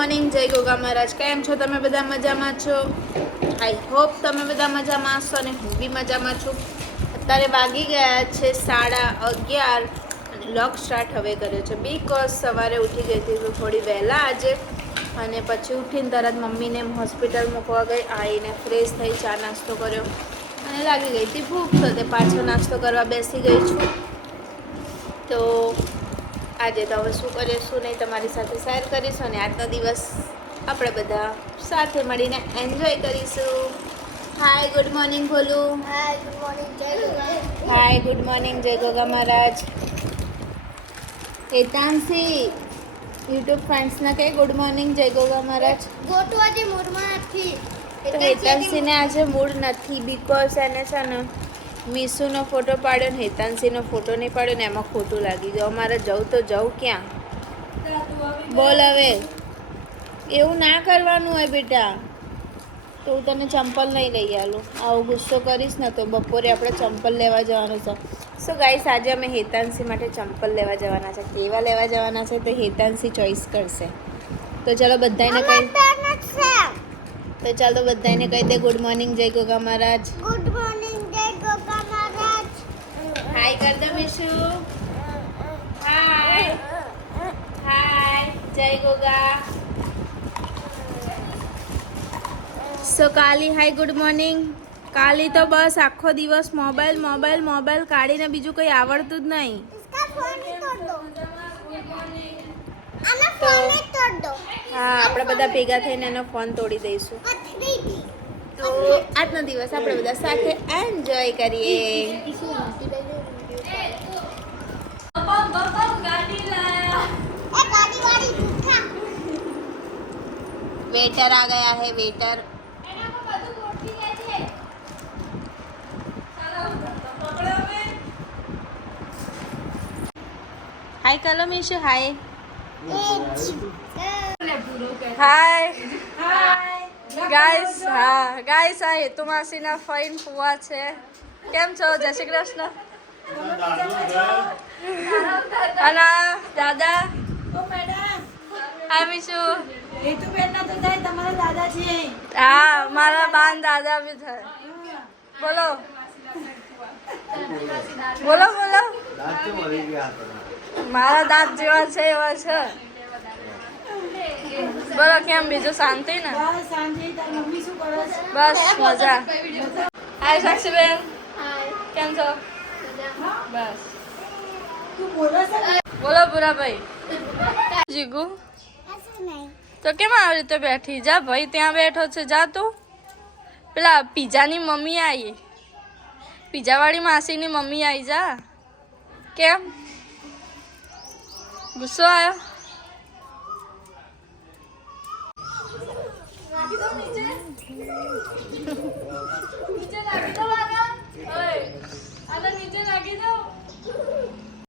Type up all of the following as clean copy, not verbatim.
Morning, Jai Goga મહારાજ. કેમ છો તમે બધા? મજામાં છો? આઈ હોપ તમે બધા મજામાં હશો અને હું બી મજામાં છું. અત્યારે વાગી ગયા છે 11:30 અને વ્લોગ સ્ટાર્ટ હવે કર્યો છે બીકોઝ સવારે ઉઠી ગઈ હતી થોડી વહેલા આજે, અને પછી ઉઠીને તરત મમ્મીને હોસ્પિટલ મૂકવા ગઈ. આવીને ફ્રેશ થઈ ચા નાસ્તો કર્યો અને લાગી ગઈ હતી ભૂખ, તો તે પાછો નાસ્તો કરવા બેસી ગઈ છું. તો આજે તો હવે શું કરીએ શું નહીં તમારી સાથે શેર કરીશું, અને આજનો દિવસ આપણે બધા સાથે મળીને એન્જોય કરીશું. Hi good morning Bholu. Hi good morning Jai Goga. હાય ગુડ મોર્નિંગ જય ગોગા મહારાજ. હેતાંશી યુટ્યુબ ફ્રેન્ડ્સને કહે ગુડ મોર્નિંગ જય ગોગા મહારાજ. ગોટુ આજે મૂડમાં નથી. તો હેતાંશીને આજે મૂડ નથી બીકોઝ એને છે ને મીશુનો ફોટો પાડ્યો ને હેતાંશીનો ફોટો નહીં પાડ્યો ને એમાં ખોટું લાગી ગયું. અમારે જવું તો જવું ક્યાં? બોલ હવે. એવું ના કરવાનું હોય બેટા. તો હું તને ચંપલ નહીં લઈ આલું. આવો ગુસ્સો કરીશ ને તો બપોરે આપણે ચંપલ લેવા જવાનું છે. સો ગાઈસ આજે અમે હેતાંશી માટે ચંપલ લેવા જવાના છે. કેવા લેવા જવાના છે તો હેતાંશી ચોઈસ કરશે. તો ચાલો બધાને કહી તો ચાલો બધાને કહી દે ગુડ મોર્નિંગ જય ગોગા મહારાજ. ગુડ મોર્નિંગ જય ગોગા મહારાજ. હાય કર દે મિશુ. હાય હાય જય ગોગા. સો કાલી હાય ગુડ મોર્નિંગ. કાલી તો બસ આખો દિવસ મોબાઈલ મોબાઈલ મોબાઈલ કાઢીને બીજું કંઈ આવડતું જ નહીં. इसका फोन ही तोड़ दो. आना फोन ही तोड़ दो. હા આપણે બધા ભેગા થઈને એનો ફોન તોડી દઈશું. पथरी थी. તો આજનો દિવસ આપણે બધા સાથે એન્જોય કરીએ. ए गाड़ी वाली उठा. वेटर आ गया है वेटर. हाय कलो मिशु हाय. Hi guys. હા ગાઈસ આ હેતુ માસીના ફઈન ફુવા છે. કેમ છો? જય શ્રી કૃષ્ણ. અને દાદા હાય મિશુ. હા મારા બાન દાદા બી થાય. બોલો બોલો બોલો. મારા દાંત જેવા છે એવા છે. બોલો કેમ બીજું શાંતિ ને? બસ મજા. હાય સાક્ષીબેન કેમ છો? બસ બોલો ભૂરાભાઈ. જીગુ ऐसे नहीं. તો કેમ આવી રીતે બેઠી? જા ભાઈ ત્યાં બેઠો છે જા તું. પેલા પીઝાની મમ્મી આવી, પીઝાવાળી માસીની મમ્મી આવી. જા. કેમ ગુસ્સો આવ્યો?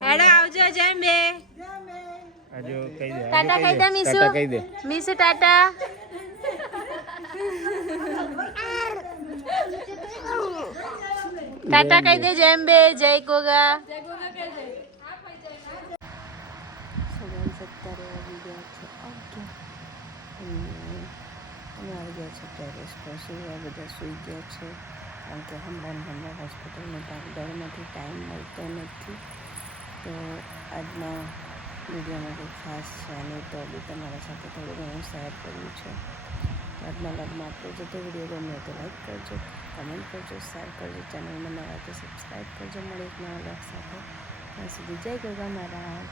હેડો આવજો જેમ બે. ટાટા કહી દે મીસુ. મીસુ ટાટા. ટાટા કહી દે જેમ બે. જય ગોગા. ટેરેસ પર સુવા બધા સૂઈ ગયા છે, કારણ કે હમણાં હોસ્પિટલમાં ભાગદોડમાંથી ટાઈમ મળતો નથી. તો આજના વિડીયોમાં કંઈ ખાસ છે નહીં, તો બી તમારા સાથે થોડું ઘણું શેર કર્યું છે. તો આજના લગ્નમાં આપણો જતો વિડીયો ગમે તો લાઈક કરજો, કમેન્ટ કરજો, શેર કરજો, ચેનલમાં નવા તો સબસ્ક્રાઈબ કરજો. મળે એક નવા લગ સાથે. ત્યાં સુધી જય ગોગા મહારાજ.